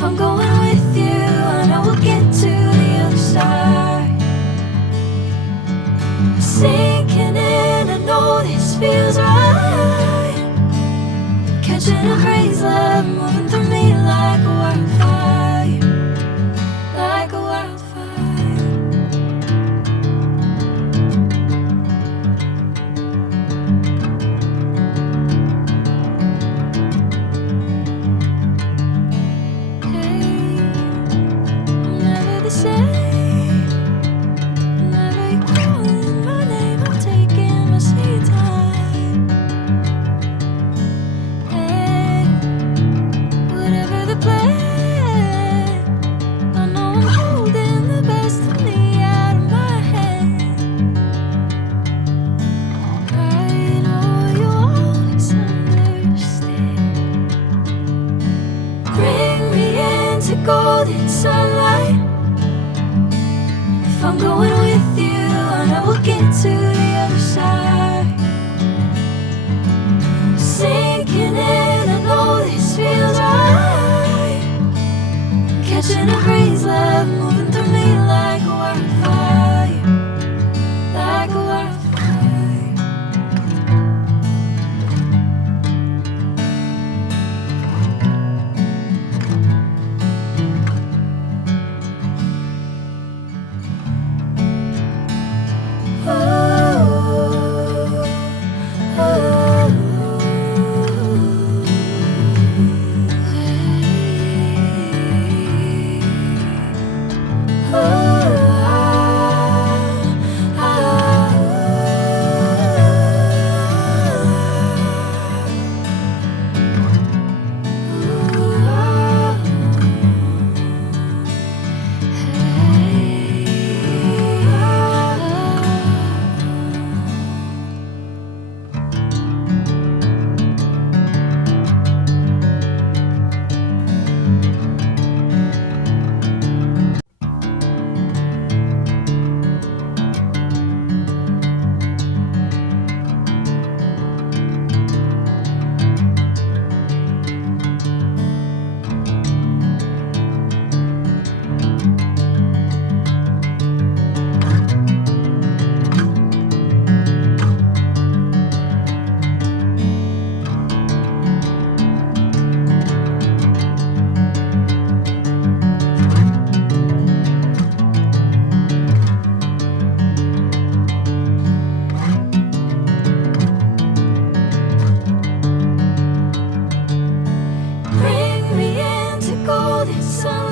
If I'm going with you, I know we'll get to the other side. Sinking in, I know this feels right. Catching a crazy love, moving through me like a wildfire, like a wildfire. Hey, I'm never the same. Whenever you're calling my name, I'm taking my sweet time. Hey, whatever the plan, I know I'm holding the best of me out of my hand. I know you'll always understand. Bring me into golden sunlight. If I'm going with you, I know we'll get to the other side. Sinking in, I know this feels right. Catching a crazy love, moving through me like a wildfire, like a wildfire. Bring me into golden sunlight.